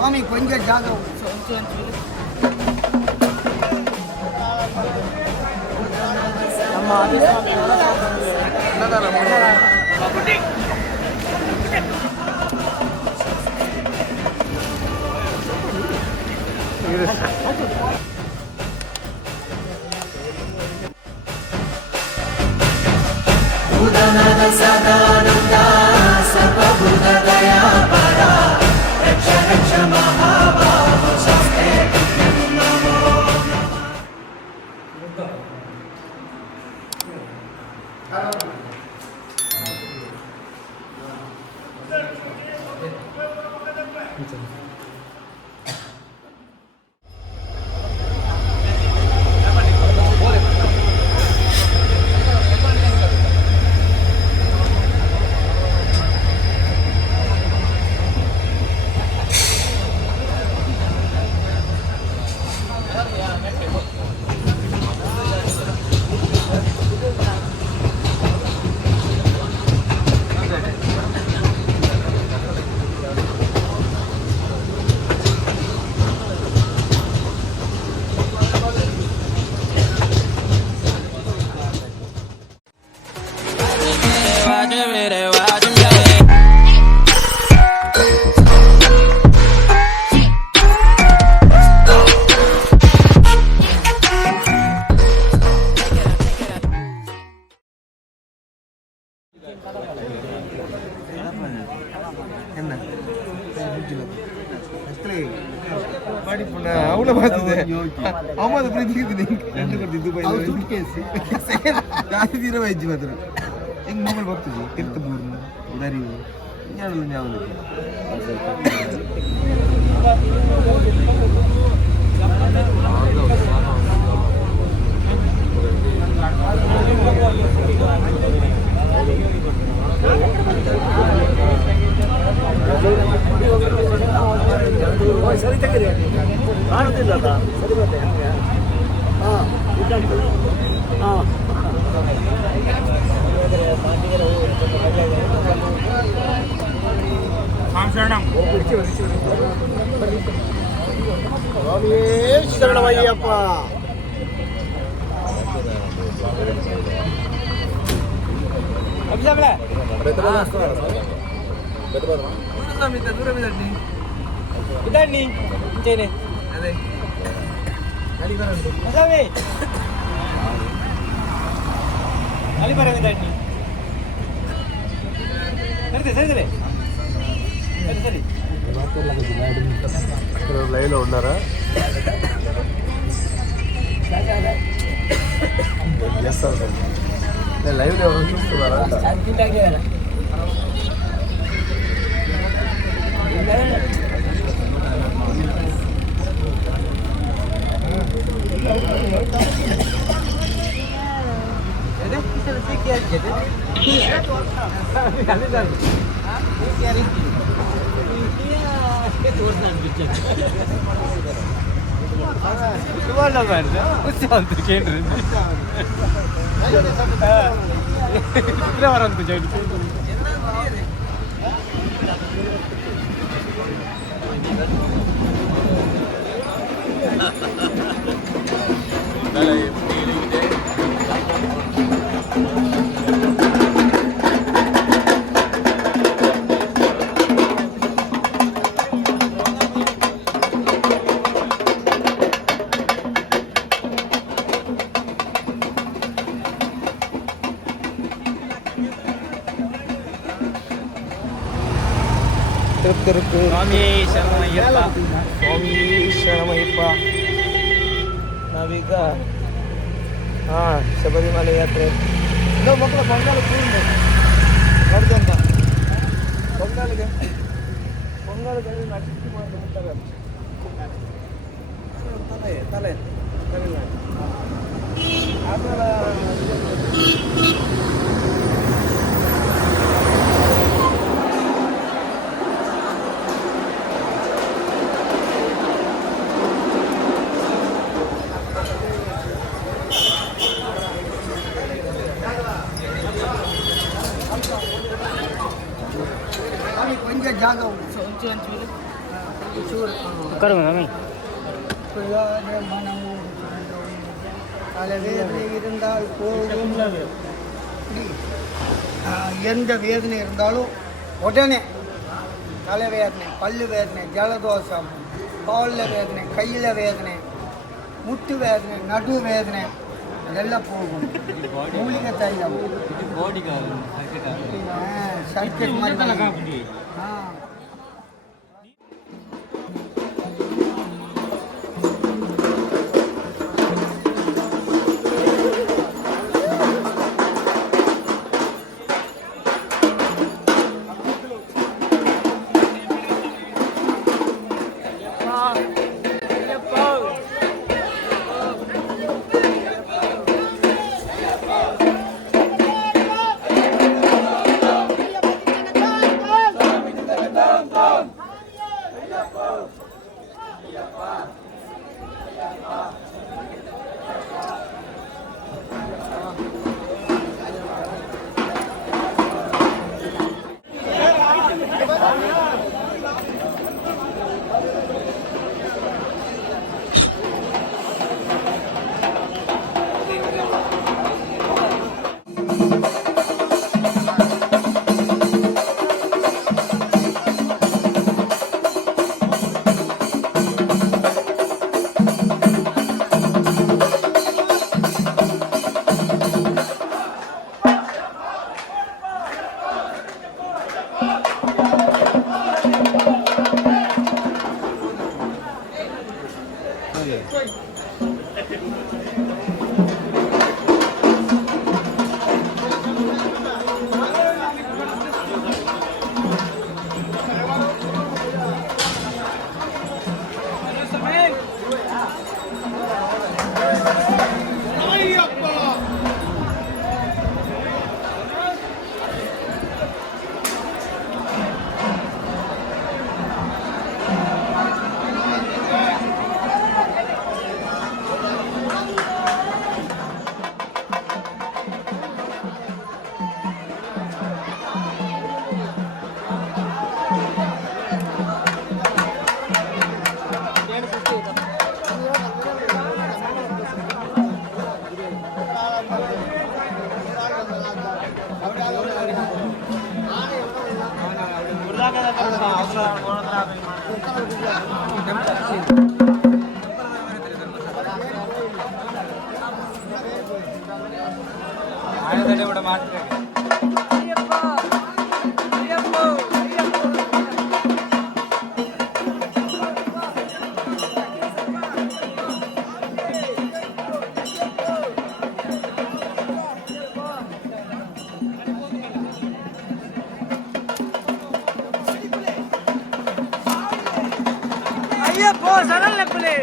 ಸ್ವಾಮಿ ಕೊಂಚ ಜಾಗ ನಮ್ಮ ಆದಿಸ್ವಾಮಿ ಭೂತನಾದ ಸದಾನಂದ ಸರ್ವಭೂತ ದಯಾಪರ ರಕ್ಷ ರಕ್ಷ ಮಹಾಭಾವ ಶಾಸ್ತ್ರೇ ನಮೋ ಅವಳ ಬರ್ತದೆ ಅಮ್ಮದ ಪ್ರೀತಿ ಗಂಡು ಕೊಡ್ತಿದ್ದು ಜಾಸ್ತಿ ತೀರ ವೈದ್ಯ ಮಾತ್ರ ಹಿಂಗೆ ಮೊಬೈಲ್ ಬರ್ತದೆ ತಿರ್ತ ಬೂರ್ನು ಉದಾರಿವು ಯಾರು ಯಾವುದು ಸರಿ ತೆಗೀರಿ ಕಾಣುತ್ತಿಲ್ಲ ಸರಿ ಬರುತ್ತೆ ಹಾಂ ಹಾಂ ಶರಣಮಯ್ಯಪ್ಪ ఇదండి ఇంతేనే అదే అదే అలిపరం ఇదండి సరితే సరితే సరి సరి లైవ్లో ఉన్నారా చేస్తారు లైవ్లో ఎవరు చూస్తున్నారా ಸ್ವಾಮಿ ಶರಣಮಯ್ಯಪ್ಪ ಸ್ವಾಮಿ ಶರಣಮಯ್ಯಪ್ಪ ನಾವೀಗ ಶಬರಿಮಲೆ ಯಾತ್ರೆ ಇನ್ನೂ ಮಕ್ಕಳು ಬಂಗಾಳ ಕೂಡಿದೆ ನೋಡಿದೆ ಅಂತ ಬಂಗಾಳಿಗೆ ಅಡಿಕೆ ಮಾಡ್ತಾರೆ ತಲೆ ತಲೆ ಆಮೇಲೆ ಜಾಗ ಒಂಚೂರು உட்காருங்க சாமி. தலைவேதனை இருந்தால் போகும். எந்த வேதனை இருந்தாலும் உடனே தலைவேதனை, பல்லு வேதனை, ஜலதோஷம், காலில் வேதனை, கையில் வேதனை, முட்டு வேதனை, நடு வேதனை அதெல்லாம் போகும். மூலிகை தைலம் சர்க்கரை மாதிரி. ಆಯದಡೆ ಕೂಡ ಮಾಡ್ತಾರೆ. ஐயப்போ சரல்ல புலே.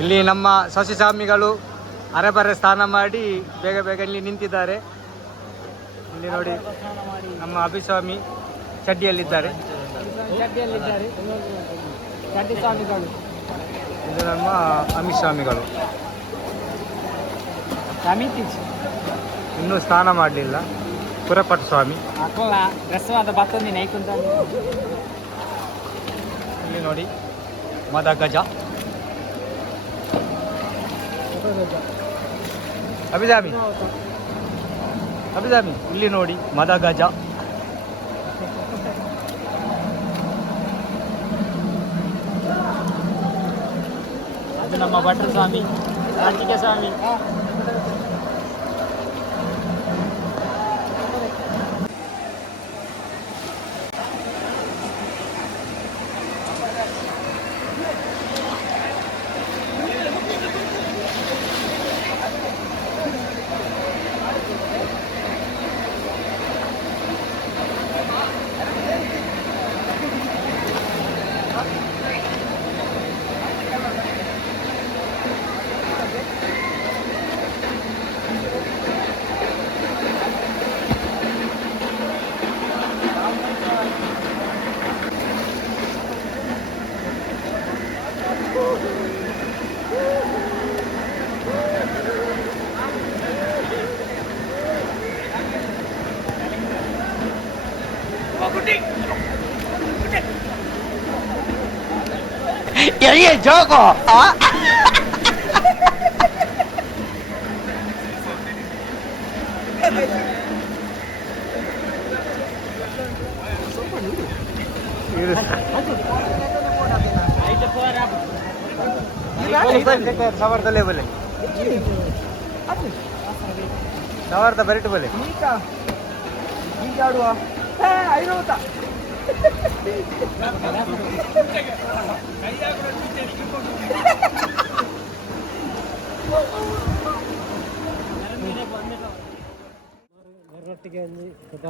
ಇಲ್ಲಿ ನಮ್ಮ ಸ್ವಾಮಿಗಳು ಅರೆಬರೆ ಸ್ನಾನ ಮಾಡಿ ಬೇಗ ಬೇಗ ಇಲ್ಲಿ ನಿಂತಿದ್ದಾರೆ. ಇಲ್ಲಿ ನೋಡಿ ನಮ್ಮ ಅಭಿಸ್ವಾಮಿ ಚಡ್ಡಿಯಲ್ಲಿದ್ದಾರೆ. ಇದು ನಮ್ಮ ಅಮಿತ್ ಸ್ವಾಮಿಗಳು. ಇನ್ನೂ ಸ್ನಾನ ಮಾಡಲಿಲ್ಲ. ಪುರಪಟ್ಟ ಸ್ವಾಮಿ ಇಲ್ಲಿ ನೋಡಿ ಮದ ಗಜ ಅಭಿಜಾಮಿ ಇಲ್ಲಿ ನೋಡಿ ಮದ ಗಜ. ಅದು ನಮ್ಮ ಭಟ್ರ ಸ್ವಾಮಿ ಕಾರ್ತಿಕ ಸ್ವಾಮಿ. Oye, Choco. ಸವಾರ್ದಲ್ಲೇ ಬಲೆ ಸವಾರ್ದ ಬರಿಟ್ಟು ಬಲೆ ಈಗ ಆಡುವ ಐನೂತ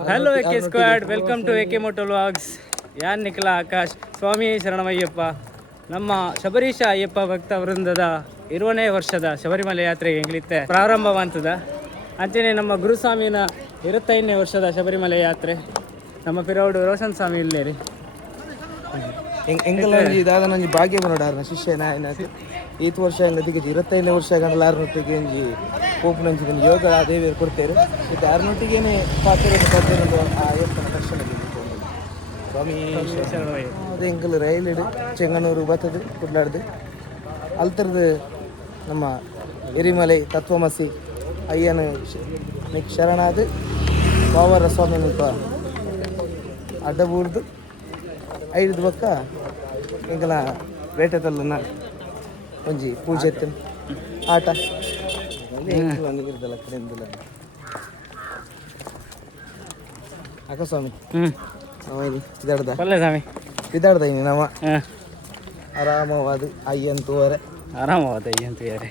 hello AK squad, welcome to AK Moto vlogs. ಯಾನ್ ನಿಖಿಲ ಆಕಾಶ್. ಸ್ವಾಮಿ ಶರಣಮಯ್ಯಪ್ಪ. ನಮ್ಮ ಶಬರೀಶ ಅಯ್ಯಪ್ಪ ಭಕ್ತ ವೃಂದದ 20ನೇ ವರ್ಷದ ಶಬರಿಮಲೆ ಯಾತ್ರೆಗೆ ಎಂಗ್ಲಿತ್ತೆ ಪ್ರಾರಂಭವಂತದ ಅಂಚನೆ ನಮ್ಮ ಗುರುಸ್ವಾಮಿನ 25ನೇ ವರ್ಷದ ಶಬರಿಮಲೆ ಯಾತ್ರೆ ನಮ್ಮ ಪಿರೌಡು ರೋಷನ್ ಸ್ವಾಮಿ ಇಲ್ಲೇ ರೀ. ಎಂಗಲ ಇದಾದ ನಂಜಿ ಭಾಗ್ಯ ನೋಡಾರ ಶಿಷ್ಯನ ಈತ್ ವರ್ಷ ಹಂಗದಿಗೆ 25ನೇ ವರ್ಷ ಗಂಡಲಾರನೊಟ್ಟಿಗೆ ಒಂಜಿ ಪೋಪು ನಂಚಿದ ಯೋಗ ದೇವಿಯರು ಕೊಡ್ತೇರು ಇದು ಆರ್ನೊಟ್ಟಿಗೇನೆ ಪಾತ್ರ ಆ ಅಯ್ಯಪ್ಪನ ದರ್ಶನ ಸ್ವಾಮಿ ಅದೇ ಎಂಕಲ್ ರೈಲ್ ಇಡು ಚೆಂಗನೂರು ಬರ್ತದೆ ಕುಡ್ಲಾಡ್ದು ಅಲ್ತರದು ನಮ್ಮ ಎರಿಮಲೆ ತತ್ವಮಸಿ ಅಯ್ಯನ ನಿಕ್ ಶರಣಾದ ಬಾವರ ಸ್ವಾಮಿ ನಿಪ್ಪ ಅಡ್ಡಬೂರ್ದು 5 ಬಕ್ಕ ಎಂಕಲ ಬೇಟೆತಲ್ಲನ ಒಂಜಿ ಪೂಜೆ ಆಟ ಇರ್ದಲ್ಲ ಕಡೆಯಿಂದಲ್ಲ ಅಕ್ಕ ಸ್ವಾಮಿ ಇದಾಡ್ದ ಸ್ವಾಮಿ ಇದಾಡ್ದ ಇನ್ನು ನಮ್ಮ ಆರಾಮವಾದ ಅಯ್ಯಂತೂವರೆ ಆರಾಮವಾದ ಅಯ್ಯಂತೂವರೆ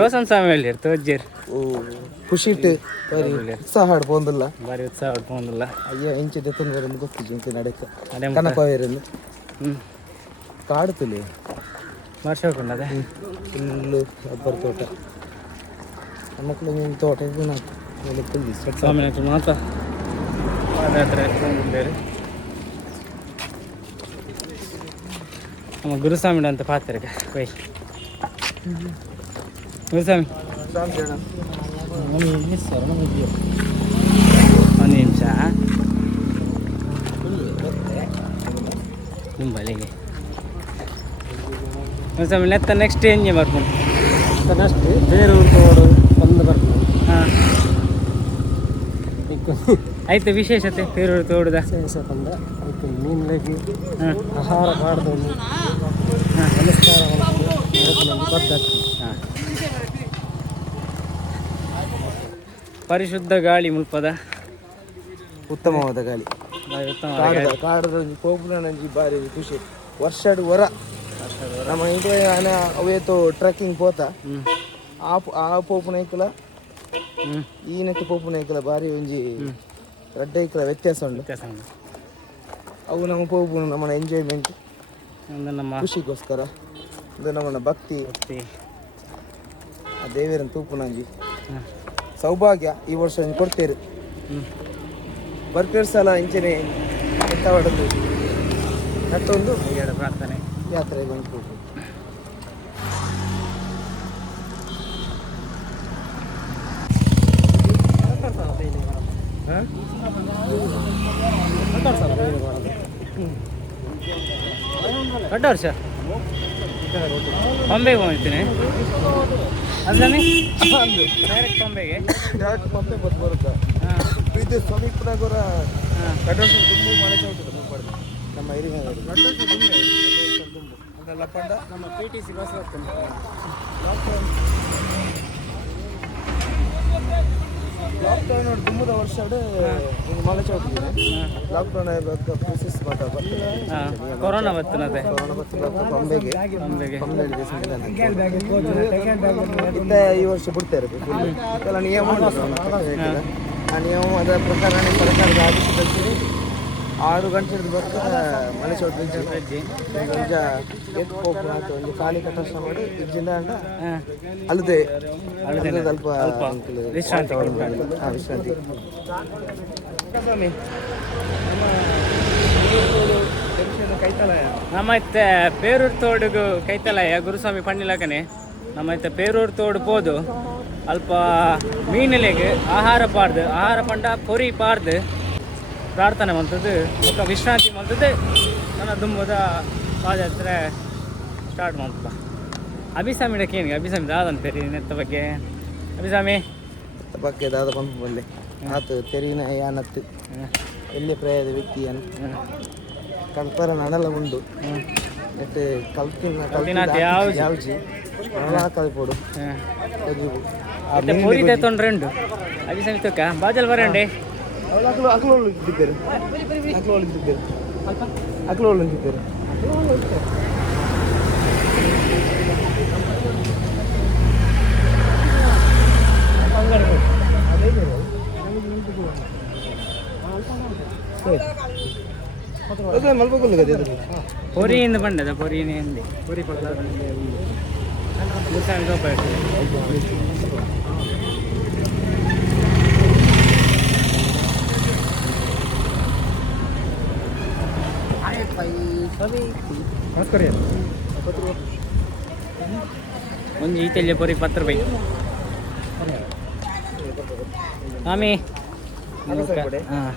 ರೋಷನ್ ಸ್ವಾಮಿ ಹೇಳಿ ತೋಜ್ಜೇರ್ ಓ ಖುಷಿ ಇಟ್ಟು ಉತ್ಸಾಹ ಹಾಡ್ಬೋದಿಲ್ಲ ಬಾರಿ ಉತ್ಸಾಹ ಹಾಡ್ಬೋದಿಲ್ಲ ಅಯ್ಯ ಇಂಚಿದ ತಂದು ಗೊತ್ತಿದ್ದು ಇಂಚ ನಡೆಕ ಕನಕವೇರನ್ನು ಕಾಡುತ್ತಲಿ ವರ್ಷಕೊಂಡದ ಫುಲ್ಲು ರಬ್ಬರ್ ತೋಟ ಮಕ್ಕಳು ನಿಮ್ಮ ತೋಟ ಸ್ವಾಮಿ ಮಾತ್ರ ಪಾದಯಾತ್ರೆ ಬೇರೆ ನಮ್ಮ ಗುರುಸ್ವಾಮಿ ಅಂತ ಪಾತ್ರೆಗೆ ಬೈ ಗುರುಸ್ವಾಮಿ ಒಂದು ನಿಮಿಷ ನಿಂಬಳಿಗೆ ಗುರುಸ್ವಾಮಿ ನೆತ್ತ ನೆಕ್ಸ್ಟ್ ಏನ್ಗೆ ಬರ್ಕೊಂಡು ನೆಕ್ಸ್ಟ್ ಬೇರೆ ಊರು ತೋಡು ಬಂದು ಬರ್ಬೋದು. ಹಾಂ ಆಯ್ತು. ವಿಶೇಷತೆ ಬೇರೂರು ತೋಡುದ ವಿಶೇಷತಂದ ಅದಕ್ಕೆ ಮೀನಿಗೆ ಹಾಂ ಆಹಾರ ಮಾಡಿದವನು ನಮಸ್ಕಾರ ಗೊತ್ತಾಗ್ತದೆ. ಹಾಂ ಪರಿಶುದ್ಧ ಗಾಳಿ ಮುಲ್ಪದ ಉತ್ತಮವಾದ ಗಾಳಿ ಕಾಡದ ಪೋಪುನ ನಂಜಿ ಬಾರಿ ಖುಷಿ ವರ್ಷಡು ವರ ನಮ್ಮ ಇಂట్లో ಅವೇತೋ ಟ್ರೆಕ್ಕಿಂಗ್ ಪೋತ ಆ ಪೋಪುನ ಐಕಲ ಈ ನೆಟ್ಟು ಪೋಪುನ ಐಕಲ ಬಾರಿ ಒಂಜಿ ರಡ್ಡ ಐಕಲ ವ್ಯತ್ಯಾಸ ಉಂಟು. ಅವು ನಮ್ಮ ಪೋಪುನ ನಮ್ಮ ಎಂಜಾಯ್ಮೆಂಟ್ ಒಂದು ನಮ್ಮ ಖುಷಿಗೋಸ್ಕರ, ಇದು ನಮ್ಮನ್ನ ಭಕ್ತಿ ಭಕ್ತಿ. ಆ ದೇವರನ್ನ ತೂಪುನಾಂಜಿ ಸೌಭಾಗ್ಯ ಈ ವರ್ಷ ನೀವು ಕೊಡ್ತೇರು. ಬರ್ಪೇರ್ ಸಲ ಇಂಚನೆ ಎಂತ ಹೊಡೆದು ಮತ್ತೊಂದು ಎರಡು ಪ್ರಾರ್ಥನೆ ಯಾತ್ರೆಗೆ ಬಂದು ದೊಡ್ಡ ವರ್ಷ ಬಾಂಬೆಗೆ ಹೋಗ್ತೀನಿ ಅಂದ್ರೆ ಡೈರೆಕ್ಟ್ ಬಾಂಬೆಗೆ ಡೈರೆಕ್ಟ್ ಪಂಪೆ ಬಂದು ಬರುತ್ತೆ. ಹಾಂ ಇದು ಸಮೀಪದಾಗೋರ ಹಾಂ ಕಡೋಶ ದುಂಬು ಮಳೆ ಚೌಟದ ಮುಂಪಡ್ದು ನಮ್ಮ ಹಿರಿಯ ಅದೆಲ್ಲ ಪಂಡ ನಮ್ಮ PTC ಬಸ್ ಹೋಗ್ತೀನಿ. ಲಾಕ್ಡೌನ್ ನೋಡಿ ದುಂಬುದ ವರ್ಷ ಮಳೆ ಚೌಟಿದೆ. ಲಾಕ್ಡೌನ್ ಪ್ರೋಸೆಸ್ ಬರ್ತದೆ ಹಾಂ ಕೊರೋನಾ ಬರ್ತನದೆ ಕೊರೋನಾ ಬರ್ತದೆ ಬಂಬೆಗೆ ಬಾಂಬೆಗೆ ಇತ್ತ ಈ ವರ್ಷ ಬಿಡ್ತಾರೆ ಎಲ್ಲ ನಿಯಮ ಉಂಟು. ಆ ನಿಯಮ ಅದರ ಪ್ರಕಾರ ಸರ್ಕಾರದ ಆದೇಶದಲ್ಲಿ 6 ಗಂಟೆ ಹಿಡಿದು ಬರ್ತಾರೆ ಮಳೆ ಚೌಟಿ ಒಂಜ ಎತ್ತು ಹೋಗ್ತು ಒಂದು ಖಾಲಿ ಕಟಾಶ ಮಾಡಿ ಇಜ್ಜಿಂದ ಅಲ್ಲದೆ ಸ್ವಲ್ಪ ವಿಶ್ರಾಂತಿ ವಿಶ್ರಾಂತಿ. ನಮ್ಮ ಇತ್ತೆ ಪೇರೂರು ತೋಡುಗು ಕೈತಲಯ ಗುರುಸ್ವಾಮಿ ಪಣ್ಣಿಲಕನೆ ನಮ್ಮ ಇತ್ತೆ ಪೇರೂರು ತೋಡು ಪೋದು ಅಲ್ಪ ಮೀನಿಲೆಗೆ ಆಹಾರ ಪಂಡ ಪೊರಿ ಪಾರ್ದು ಪ್ರಾರ್ಥನೆ ಮಾಡ್ತದ್ದು ಮತ್ತು ವಿಶ್ರಾಂತಿ ಮಾಡ್ತದ್ದು ನನ್ನ ದುಂಬದ ಪಾದಯಾತ್ರೆ ಸ್ಟಾರ್ಟ್ ಮಾಡ್ತದ. ಅಭಿಸಾಮಿ ಇಡಕ್ಕೆ ಅಭಿಸಾಮಿ ದಾದಂತೇರಿ ನೆತ್ತ ಬಗ್ಗೆ ಅಭಿಸಾಮಿ ಬಗ್ಗೆ ದಾದ ಪಂಪ ಬಲ್ಲೆ ಆತು ತೆರಿನ ಯಾನತ್ತು ಎಲ್ಲಿ ಪ್ರಾಯದ ವ್ಯಕ್ತಿಯನ್ನು ಕಲ್ಪರ ನಡಲ ಉಂಡು ಮತ್ತೆ ಕಲ್ತಿನಾಥ ಯಾವ್ಜಿ ನಡಲ ಕಲ್ಪೋಡು ಪೊರಿ ತೊಂಡ್ರೆಂಡು ಅಭಿಸಾಮಿ ತಕ್ಕ ಬಾಜಲ್ ಬರಂಡೆ ಅಕ್ಲು ಇದ್ದಿದ್ದಾರೆ ಪೊರಿಯಿಂದ ಬಂಡದ ಪೊರಿನೇ ಅಂದೆ ಪೊರಿ ಒಂದು ಈತೆಲ್ಲ ಪೊರಿ 10 ರೂಪಾಯಿ ಆಮಿ ಹಾಂ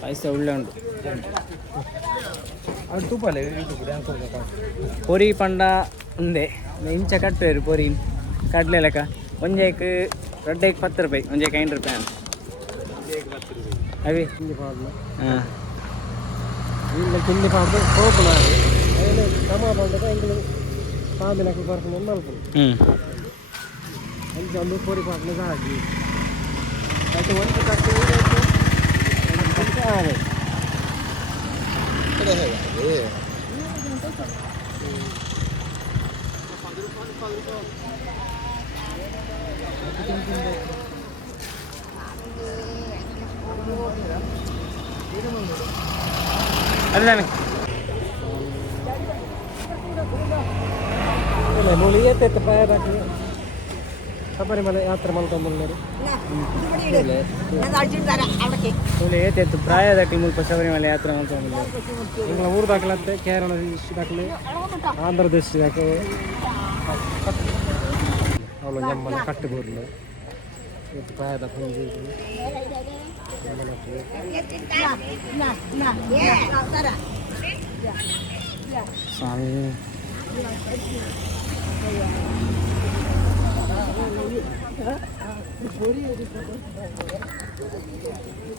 ಪೈಸೆ ಒಳ್ಳೆ ಉಂಟು. ಪೊರಿ ಪಂಡ ಉಂದೆ ಇಂಚ ಕಟ್ಟುವರು ಪೊರಿ ಕಡ್ಲೆ ಲೆಕ್ಕ ಒಂಜೇಕ್ ರಡ್ಡೇಕ್ 10 ರೂಪಾಯಿ ಒಂಜೇಕ್ 5 ರೂಪಾಯಿ ಅಂತ ಅವಿ ಹಾಂ కింది పాడు పోపున్నారు టమా పండుగ ఇంట్లో పాంబినకు పడుతుంది నలుపు మంచి అందు పొడి పాటలు కాదు అయితే వంట కట్టి ಅದೇ ಮುಳಿಯತ್ತೆ ಪ್ರಾಯದಾಗಿ ಶಬರಿಮಲೆ ಯಾತ್ರೆ ಮಾಡ್ಕೊಂಡ್ಬಂದರು ಏತಿತ್ತು ಪ್ರಾಯದಾಗಿ ಮುಲ್ಪ ಶಬರಿಮಲೆ ಯಾತ್ರೆ ಮಾಡ್ಕೊಂಡ್ಬಂದರು. ಇಂಗಳ ಊರು ದಾಖಲತ್ತೆ ಕೇರಳ ದಾಖಲೆ ಆಂಧ್ರ ದೇಶ ದಾಖಲೆ ಅವಳು ನಮ್ಮನ್ನು ಕಟ್ಟಬಹುದು ಇವತ್ತು ಪ್ರಾಯದ ಸ್ವಾಮಿ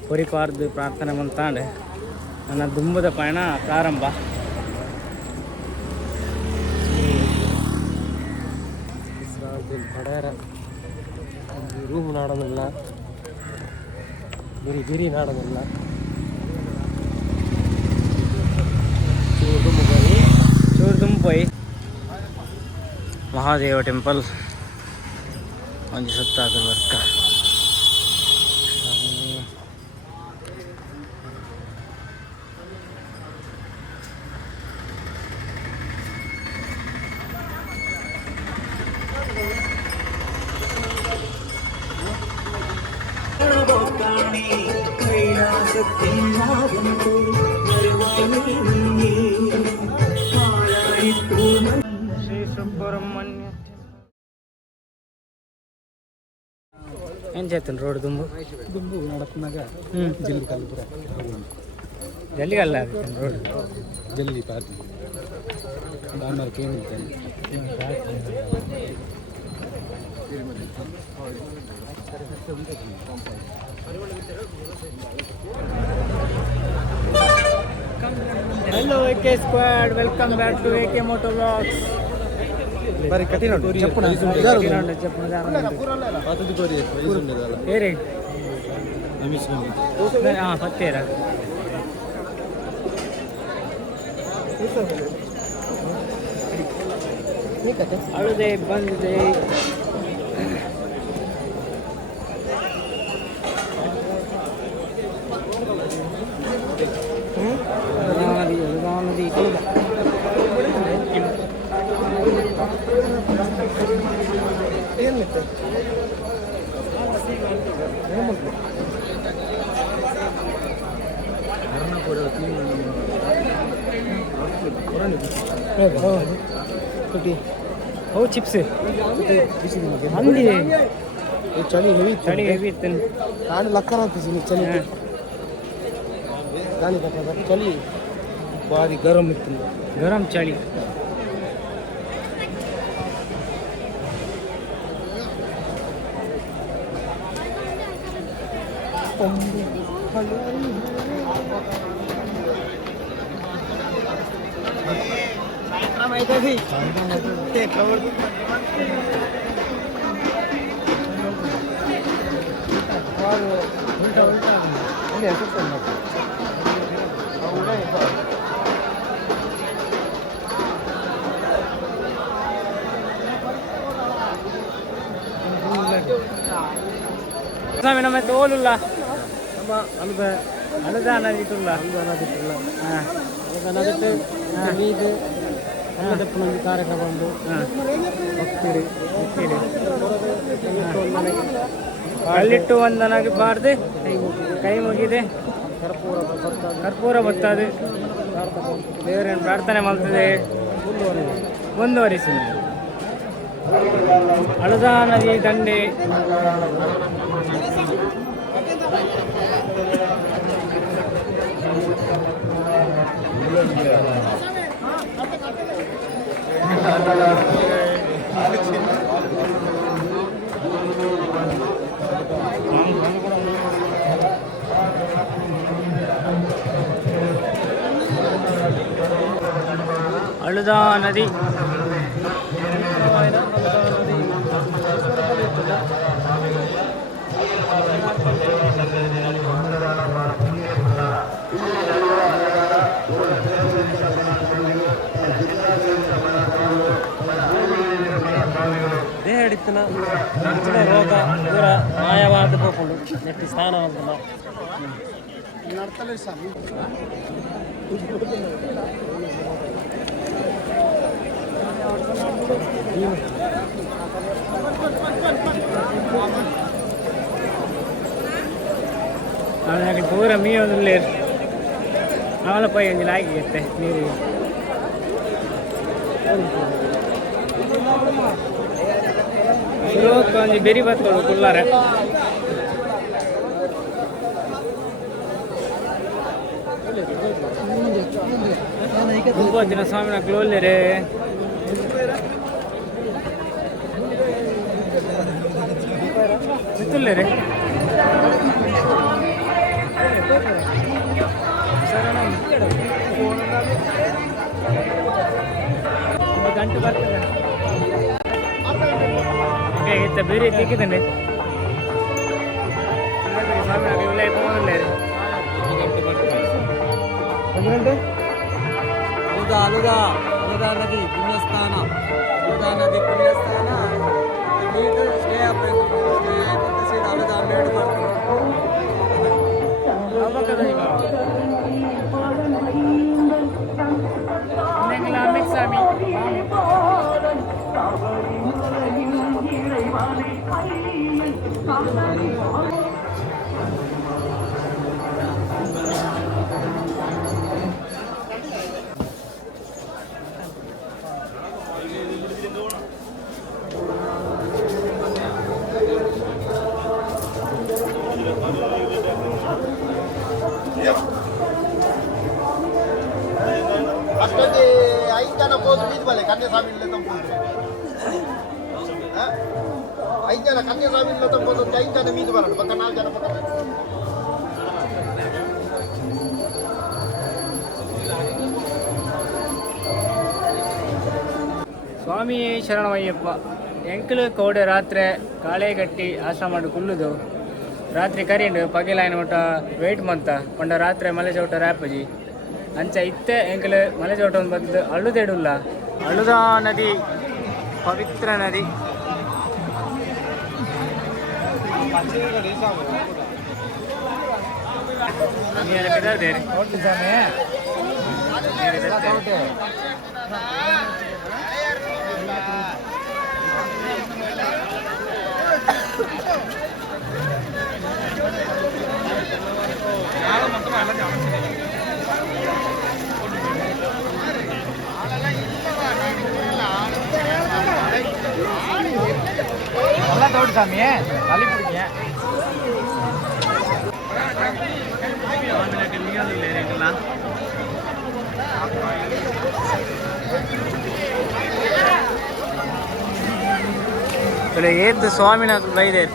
ಪೊರಿಪಾರ್ದು ಪ್ರಾರ್ಥನೆ ಮಂತಾಂಡೆ ನನ್ನ ದುಂಬದ ಪಯಣ ಪ್ರಾರಂಭ. ಪಡೆಯರ ರೂಮ್ ನಾಡೋದಿಲ್ಲ, ಬಿರಿ ನಾಡೋದಿಲ್ಲ. ಚೂರು ದುಂಪೋಯ್ ಮಹಾದೇವ ಟೆಂಪಲ್ ಒಂಜಿ ಸುತ್ತಾಕಲ್ ವರ್ಕ ಶ್ರೀ ಸುಬ್ರಹ್ಮಣ್ಯ ಏನು చేస్తాను రోడ్డు దుమ్ము ದುಂಬು ನಡಕ್ನಾಗ ಜಲ್ದಿ ಕಲ್ಪುರ ಜಲ್ಲಿಗಲ್ಲ రోడ్డు ಜಲ್ದಿ ಪಾರ್ಟಿ ಆಮೇಲೆ ಕೇಳಿದ್ದೇನೆ hello AK squad, welcome back to AK Moto Vlogs. ಬಾರಿ ಕಠಿಣ ಉಂಟು ಚಪ್ಪುನ ಏರಿ ಹಾಂ ಪತ್ತೇರ ಅಳುದೆ ಬಂದಿದೆ. ನದಿ ಓ ಚಿಪ್ಸ್ ಅಂದಿ ಚಳಿ ಹೆವಿ ಚಳಿ ಹೆವಿ ಇತ್ತು. ನಾನು ಲಕ್ಕನ ಅಂತೀನಿ ಚಳಿ ಗಾಳಿ ಚಳಿ ಭಾರಿ ಗರಂ ಇತ್ತು. ಗರಂ ಚಳಿ. Nama tolula, nama aluda anaditulla, ಅನದಿಟ್ಟು ಇದು ಅನ್ನದಪ್ಪನೊಂದು ಕಾರ್ಯಕ್ರಮ ಬಂದು ಹೋಗ್ತೀರಿ ಕಲ್ಲಿಟ್ಟು ಒಂದನಾಗಿ ಬಾರ್ದೆ ಕೈ ಮುಗಿದೆ ಕರ್ಪೂರ ಬರ್ತದೆ. ದೇವರನ್ನು ಪ್ರಾರ್ಥನೆ ಮಾಡ್ತದೆ. ಮುಂದುವರಿಸಿ ಅಳುದಾ ನದಿ ದಂಡೆ ಅಳುದಾ ನದಿ ದೇಹ ಹಿಡಿತನ ರೋಗ ದೂರ ಮಾಯವಾದ ಹೋಗ್ಕೊಂಡು ನೆಟ್ಟಿ ಸ್ನಾನ ಅಂತ ಪೂರ ಮೀನೊಂದು ಅವಳ ಪೈ ಒಂದು ಆಗಿರುತ್ತೆ ನೀರಿಗೆ. ಒಂದು ಬೆರಿ ಬತ್ತೋಳು ಕುಲ್ಲಾರ ದಿನ ಸ್ವಾಮಿನ ಕ್ಲೋಲ್ಲೇರೆ ಸಿತ್ತುಲ್ಲೇರೆ ಗಂಟು ಬರ್ತದೆ ಇತ್ತ ಬೇರೆ ತಿಕ್ಕಿದಂಡೆ ಸ್ವಾಮಿ ಒಳ್ಳೆ ಪೋನಲ್ಲೇರೆ ಅಲುದಾ ನದಿ ಪುಣ್ಯಸ್ಥಾನ ನೀರು ಸ್ಟೇ ಆಗಬೇಕು. ಸೀದಾ ಅಲುದಾ ಮೇಡು ಸ್ವಾಮಿ ಐದು ಜನ ಹೋದ್ರು ಬೀದ್ ಬಲೆ ಕನ್ಯಾಸ್ವಾಮಿ ಇಲ್ಲ ತಂಪೋದು 5 ಜನ ಕನ್ಯಾಸ್ವಾಮಿ ಇಲ್ಲ ತಂಪೋದು 5 ಜನ ಮೀದು ಬರೋದು ಪಕ್ಕ 4 ಜನ ಪಕ್ಕ ಸ್ವಾಮಿ ಶರಣಮಯ್ಯಪ್ಪ ಎಂಕಲು ಕೋಡೆ ರಾತ್ರಿ ಕಾಳೆಗಟ್ಟಿ ಆಶ್ರಮ ಕುಲ್ಲುದು ರಾತ್ರಿ ಕರಿಂಡು ಪಗಿಲಾಯನ ಊಟ ವೆಯ್ಟ್ ಮಂತ ಪಂಡ ರಾತ್ರಿ ಮಲೆ ಚೌಟ ರ್ಯಾಪಜಿ ಅಂಚ ಇತ್ತೆ ಎಂಕಲು ಮಲೆ ಚೌಟ ಬದ್ದು ಅಳ್ಳುದೇಡುಲ್ಲ ಅಳುದ ನದಿ ಪವಿತ್ರ ನದಿ நல்லா தோடு சாமி தள்ளி பிடிங்க ಏದ್ದು ಸ್ವಾಮಿನ ಬೈದೇರು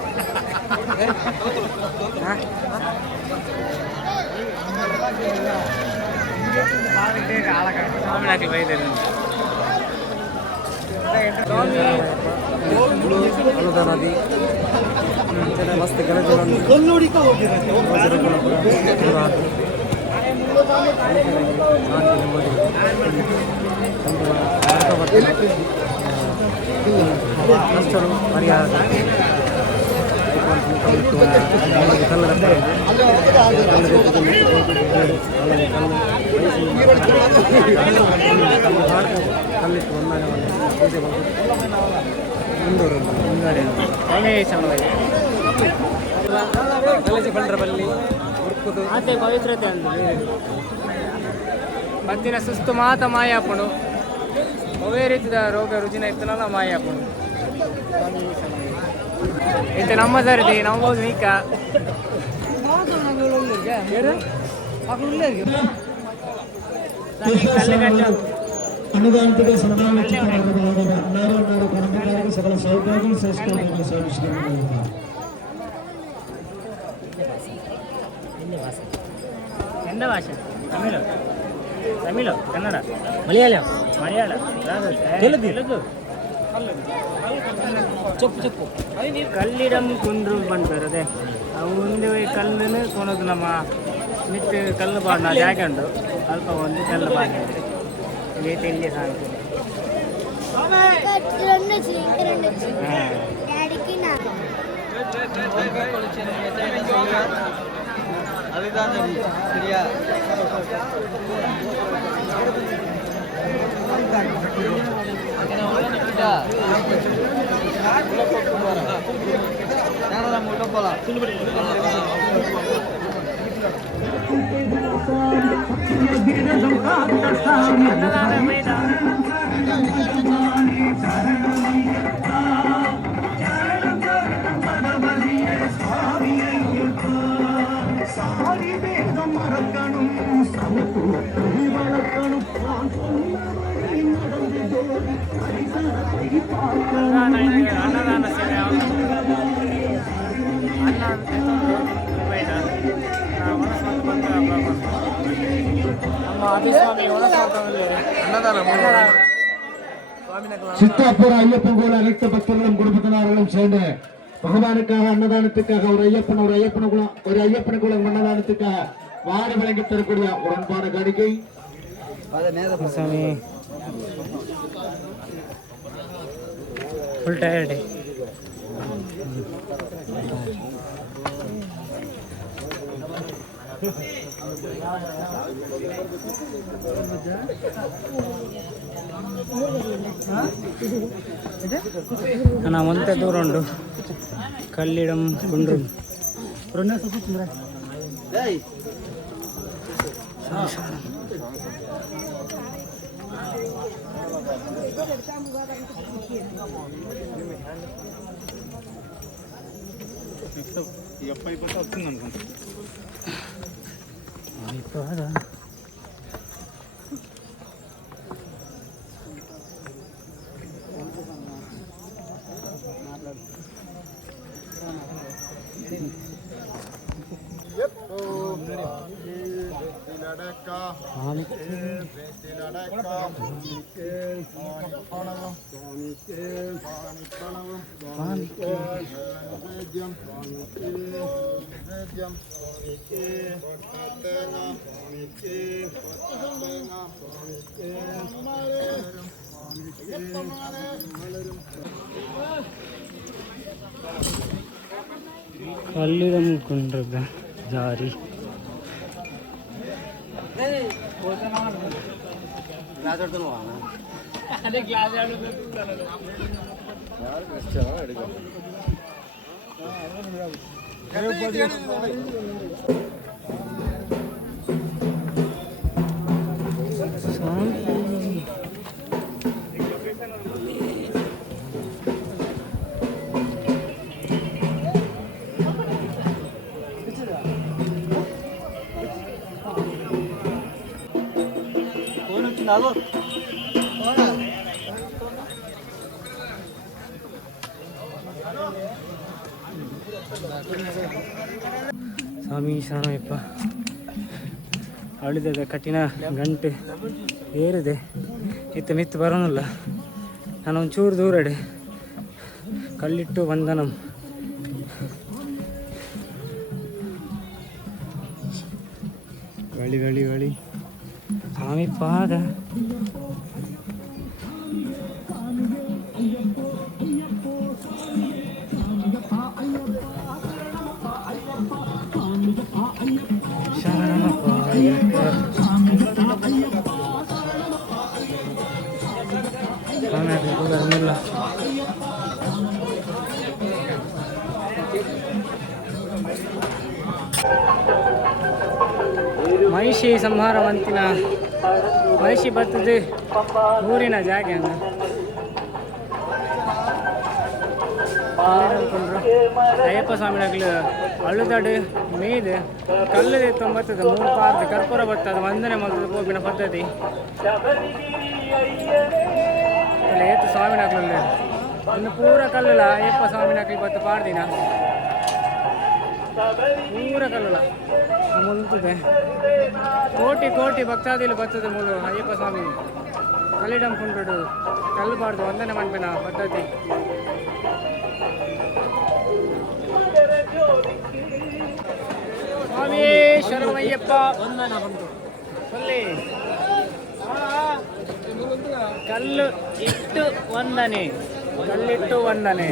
ಸ್ವಾಮಿನಾಕಿ ಬೈದೇರು ಅನುದಾನ ನದಿ ಮಸ್ತ್ ಗೆಳಗಳನ್ನು ಕಷ್ಟರು ಪರಿಹಾರ ಕಲ್ಲಿಟ್ಟು ಗಲಜೆ ಬಂಡ್ರಬಲ್ಲಿ ಉರ್ಕುದು ಆತೆ ಪವಿತ್ರತೆ ಅಂದ್ರೆ ಮತ್ತಿನ ಸುಸ್ತು ಮಾತ ಮಾಯಾಪುಣು ಅವೇ ರೀತಿದ ರೋಗ ರುಜಿನ ಇತ್ತನಲ್ಲ ಮಾಯಾಪುಣು ಇಂತ ನಮ್ಮ ಸರಿದಿ ನಾವು ನೀಕ అనుదానిగా సంబంధించిన సకల సౌకర్యాలు చేసుకోవడానికి సాధించగలుగుతారు ಎಂದ ಭಾಷೆ ತಮಿಳು ತಮಿಳು ಕನ್ನಡ ಮಲಯಾಳಂ ಮಲಯಾಳ ತೆಲುಗು చెప్పు చెప్పు ಕಲ್ಲಿಡಂ ಕುಂಡ್ರು ಬಂದ್ಬರದೆ ಅವು ಒಂದು ಕಲ್ಲನ್ನು ಕೊನೋದು ನಮ್ಮ ಮಿತ್ತು ಕಲ್ಲು ಬಾಣ ಜಾಗ ಉಂಟು ಅಲ್ಪ ಒಂದು ಕಲ್ಲು ಬಾಣ ಇದೇ ತಿಂಡಿ ಸಾಕು அதுதான் சரியா ಅನ್ನದಾನ ಸೇವೆ ನಮ್ಮ ಆದಿಸ್ವಾಮಿ சித்தாப்பூர் ஐயப்பன் கோவில் அனைத்து பக்தர்களும் குடும்பத்தினர்களும் சேர்ந்து பகவானுக்காக அன்னதானத்துக்காக ஒரு ஐயப்பன் குலம் அன்னதானத்துக்காக வாரி வழங்கி தரக்கூடிய ஒரு அன்பான காணிக்கை ಸ್ವಾಮಿ ಫುಲ್ ಟಯರ್ಡ್ ನಾ ಒಂತೆ ದೂರ ಉಂಡು ಕಲ್ಲಿಡಂ ಗುಂಡ್ರು వస్తుంది అనుకుంటా കല്ലിടം കൊണ്ടത് ജാരി ಸ್ವಾಮಿ ಶರಣಯ್ಯಪ್ಪ ಅಳಿದದ ಕಠಿಣ ಗಂಟೆ ಏರಿದೆ ಇತ್ತ ಮಿತ್ತು ಬರೋನಲ್ಲ ನಾನು ಒಂಚೂರು ದೂರಡೆ ಕಲ್ಲಿಟ್ಟು ವಂದನಂ ಗಳಿ ಗಳಿ ಗಳಿ ಸ್ವಾಮಿ ಪಾದ ಬರ್ಮಿಲ್ಲ ಮಹಿಷಿ ಸಂಹಾರ ಮಂತಿನ ಮಹಿಷಿ ಬರ್ತದೆ ಊರಿನ ಜಾಗ ಅಯ್ಯಪ್ಪ ಸ್ವಾಮಿನಾಗ್ಲು ಅಳುದಾಡು ಮೇಯ್ದು ಕಲ್ಲದೆ ತೊಂಬತ್ತದ 3 ಪಾರ್ದು ಕರ್ಪೂರ ಬರ್ತದ ವಂದನೆ ಮೊದಲು ಹೋಗಿನ ಪದ್ಧತಿ ಏತು ಸ್ವಾಮಿನಾಗ್ಲಲ್ಲ ಇನ್ನು ಪೂರ ಕಲ್ಲಲ್ಲ ಅಯ್ಯಪ್ಪ ಸ್ವಾಮಿನಾಗ್ಲಿ ಬತ್ತು ಪಾಡ್ದಿನ ಪೂರ ಕಲ್ಲಲ್ಲ ಮುಲ್ತದೆ ಕೋಟಿ ಕೋಟಿ ಭಕ್ತಾದಿಲು ಬರ್ತದೆ ಮೂಲು ಅಯ್ಯಪ್ಪ ಸ್ವಾಮಿ ಕಲ್ಲಿಡಂ ಕುಂಡು ಕಲ್ಲು ಬಾರ್ದು ವಂದನೆ ಮಾಡ್ಬೇನ ಪದ್ಧತಿ ಸ್ವಾಮಿ ಶರಣಯ್ಯಪ್ಪ ವಂದನ ಬಂತು ಕಲ್ಲು ಇಟ್ಟು ವಂದನೆ ಕಲ್ಲಿಟ್ಟು ವಂದನೆ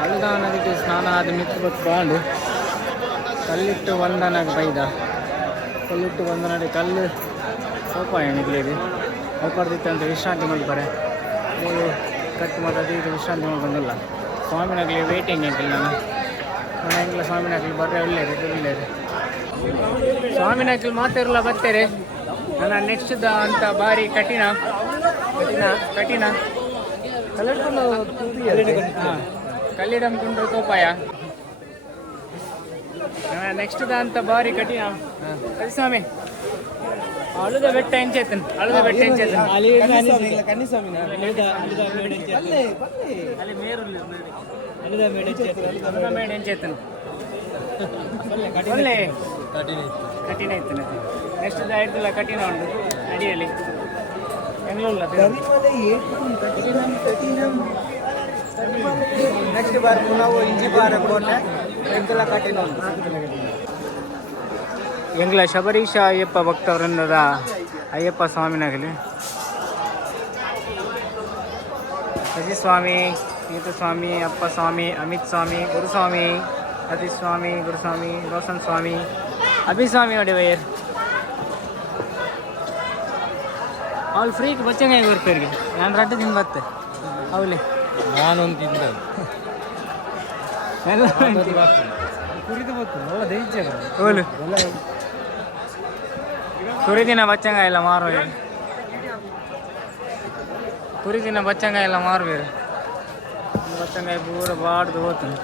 ಅಳುದ ನದಿಗೆ ಸ್ನಾನ ಆದ ಮಿತ್ತು ಬತ್ತು ಬಾಂಡು ಕಲ್ಲಿಟ್ಟು ವಂದನಗೆ ಬೈದ ಕಲ್ಲಿಟ್ಟು ವಂದನಡೆ ಕಲ್ಲು ಸ್ವಲ್ಪ ಎಣಿಗ್ಲಿದೆ ಹೋಗ್ಬಾರ್ದಿತ್ತಂತ ವಿಶ್ರಾಂತಿ ಮಾಡಿದ್ದಾರೆ ಮೂರು ಕಟ್ಟು ಮಾತಾಡಿ ಇದು ವಿಶ್ರಾಂತಿ ಮಾಡಿ ಬಂದಿಲ್ಲ ಸ್ವಾಮಿನಾಗಲಿ ವೇಟಿಂಗ್ ಅಂತಿಲ್ಲ ನಾನು ಹೆಂಗಿಲ್ಲ ಸ್ವಾಮಿನಾಗಲಿ ಬರ್ರೆ ಒಳ್ಳೆಯದು ಸ್ವಾಮಿನಾಗಲಿ ಮಾತಾರಲ್ಲ ಬರ್ತಾರೆ ನನ್ನ ನೆಕ್ಸ್ಟ್ ಅಂತ ಭಾರಿ ಕಠಿಣ ಕಲ್ಲಿಡ್ಕೊಂಡು ಕಲ್ಲಿಡಂ ಕುಂಡ್ರು ಕೋಪಾಯ ನೆಕ್ಸ್ಟ್ ಅಂತ ಭಾರಿ ಕಠಿಣ ಅದು ಸ್ವಾಮಿ ಅಳುದ ಬೆಟ್ಟ ಎಂಚೇತನ್ ಅಳುದ ಬೆಟ್ಟ ಎಂಚೇತನ್ ಮೇಡ್ ಎಂಚೇತನ್ ಒಳ್ಳೆ ಕಠಿಣ ಇತ್ತು ನೆಕ್ಸ್ಟ್ ಆಯ್ತಲ್ಲ ಕಠಿಣ ಉಂಟು ನಡಿಯಲ್ಲಿ ಹೆಂಗ್ಲಲ್ಲ ನೆಕ್ಸ್ಟ್ ಬಾರ್ ನಾವು ಇಂಜಿ ಬಾರ ಕೋಟೆ ಎಂತೆಲ್ಲ ಕಠಿಣ ಉಂಟು ಎಂಗ್ಲ ಶಬರೀಶ ಅಯ್ಯಪ್ಪ ಭಕ್ತವೃಂದದ ಅಯ್ಯಪ್ಪ ಸ್ವಾಮಿನಾಗಲಿ ಸತೀಶ್ ಸ್ವಾಮಿ ನೀತು ಸ್ವಾಮಿ ಅಪ್ಪ ಸ್ವಾಮಿ ಅಮಿತ್ ಸ್ವಾಮಿ ಗುರುಸ್ವಾಮಿ ಸತೀಶ್ ಸ್ವಾಮಿ ಗುರುಸ್ವಾಮಿ ರೋಷನ್ ಸ್ವಾಮಿ ಅಭಿಸ್ವಾಮಿ ಒಡೆವೈರ್ ಅವ್ಳು ಫ್ರೀಗೆ ಬಚ್ಚಂಗ ಬರ್ತೀರಿಗೆ ನಾನು ರಡ್ಡು ತಿಂದು ಬತ್ತೆ ಅವಲಿ ನಾನೊಂದು ತಿಂದ ಎಲ್ಲ ಕುರಿದು ಬತ್ತು ಒಳ್ಳೆ ದೈತ್ಯ ಹೋಲು ಕುರಿದಿನ ಬಚ್ಚಂಗ ಎಲ್ಲ ಮಾರೋ ಕುರಿದಿನ ಬಚ್ಚಂಗ ಎಲ್ಲ ಮಾರ್ಬೇರು ಬಚ್ಚಂಗ ಪೂರ ಬಾಡ್ದು ಹೋಗ್ತಾನೆ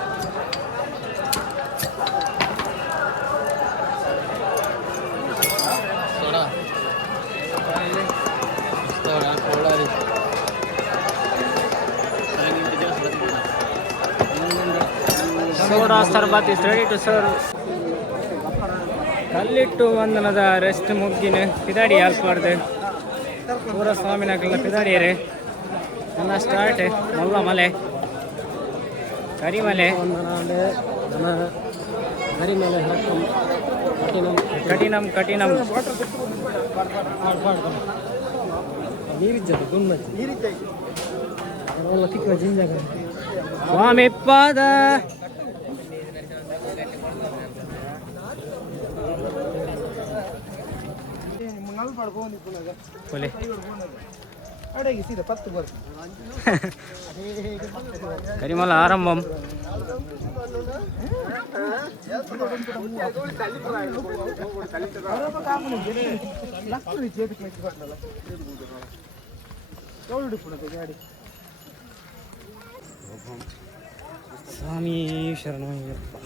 soda sharbat is ready to serve. ಕಲ್ಲಿಟ್ಟು ವಂದನದ ರೆಸ್ಟ್ ಮುಗ್ಗಿನ ಪಿದಾಡಿ ಆಲ್ಪಾಡ್ದೆ ಪೂರ ಸ್ವಾಮಿನಾಗಲ್ಲ ಪಿದಾಡಿಯರೆ ಎಲ್ಲ ಸ್ಟಾರ್ಟ್ ಮಲ್ಲ ಮಲೆ ಕರಿಮಲೆ ಕರಿಮಲೆ ಕಠಿಣಂ ಕಠಿಣಂ ನೀರಿಜ್ಜದು ಗುಮ್ಮಜ್ಜಿ ತಿಕ್ಕ ಜಿಂಜಾಗ ಸ್ವಾಮಿ ಪಾದ ಕೊಲೆ ಅಡೆಗೆ ಸೀದಾ 10 ಬರ್ತದೆ. ಕರಿಮಲ ಆರಂಭಂ. ಸ್ವಾಮಿ ಶರಣಮಯ್ಯಪ್ಪ.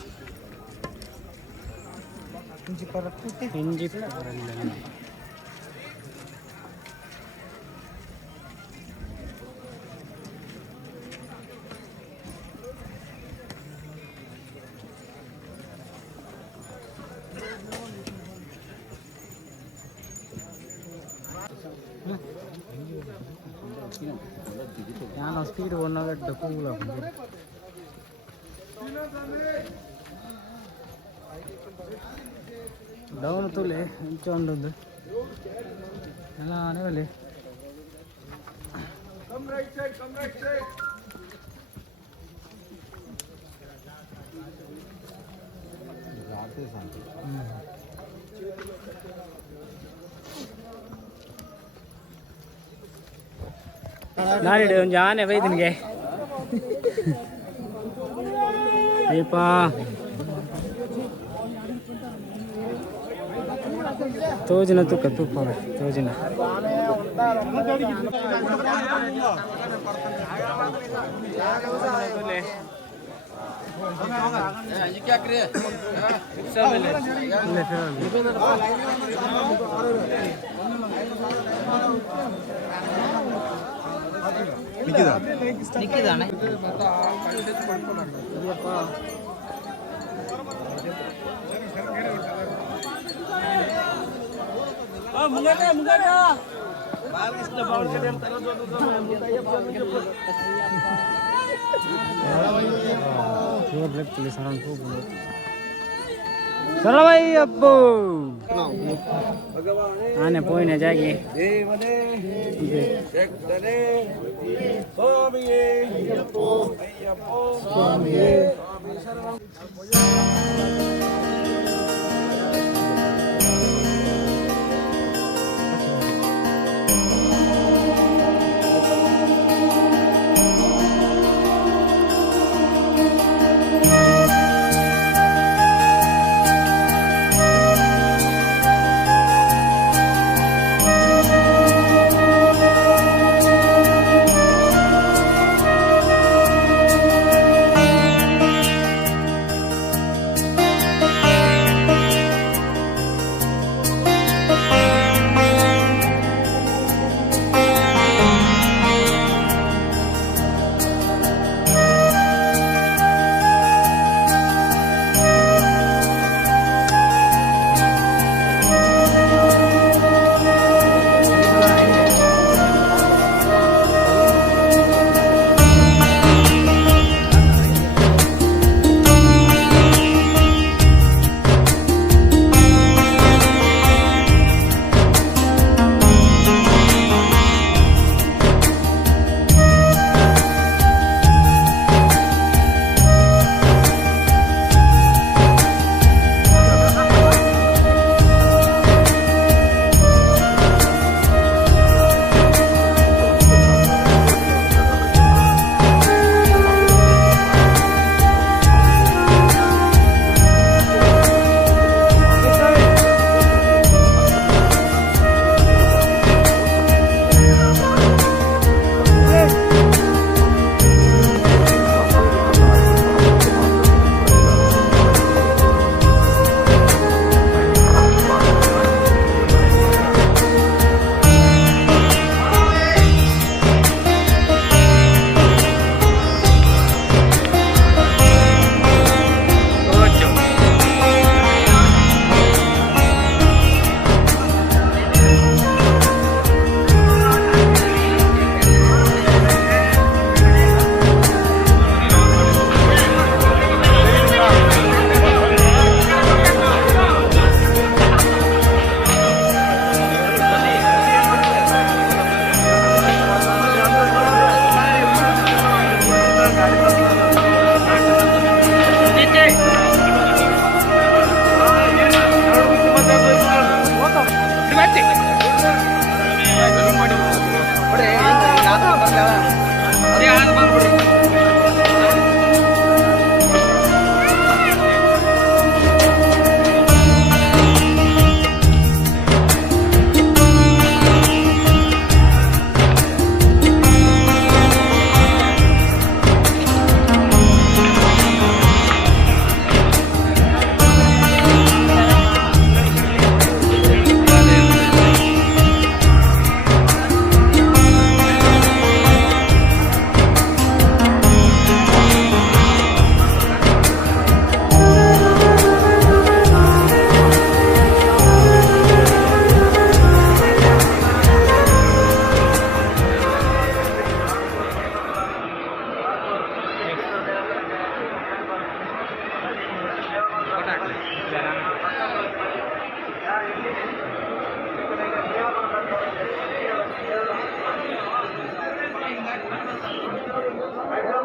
ഞാൻ സ്പീഡ് പോകുന്ന കൂളാണ്. ಡೌನ್ ತುಲೆ ಇಂಚೊಂದು ಎಲ್ಲ ಆನೆವಲ್ಲಿ ನಾನಿಡೆ ಒಂದು ಆನೆ ಬೈದನಿಗೆ ಅಯ್ಯಪ್ಪ ತೋಜಿನ ತುಕ್ಕ ತುಪ್ಪ ತೋಜಿನ ನಿಕ್ಕಿದಾನೆ ಶರಣಮಯ್ಯಪ್ಪು ಆನೆ ಪೋಯಿನ ಜಾಗಿ Right.